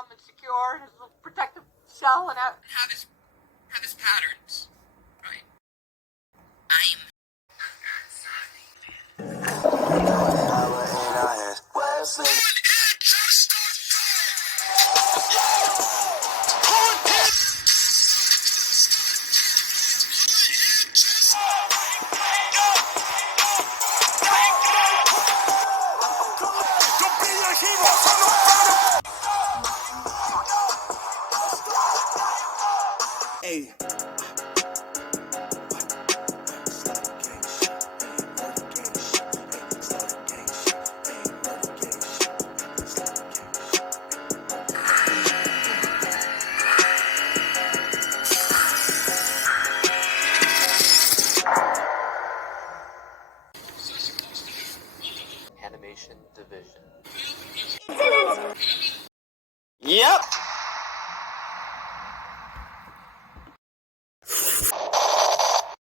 calm and secure in his little protective shell and out. Have his patterns, right? I'm Hey. Animation Division. Yep.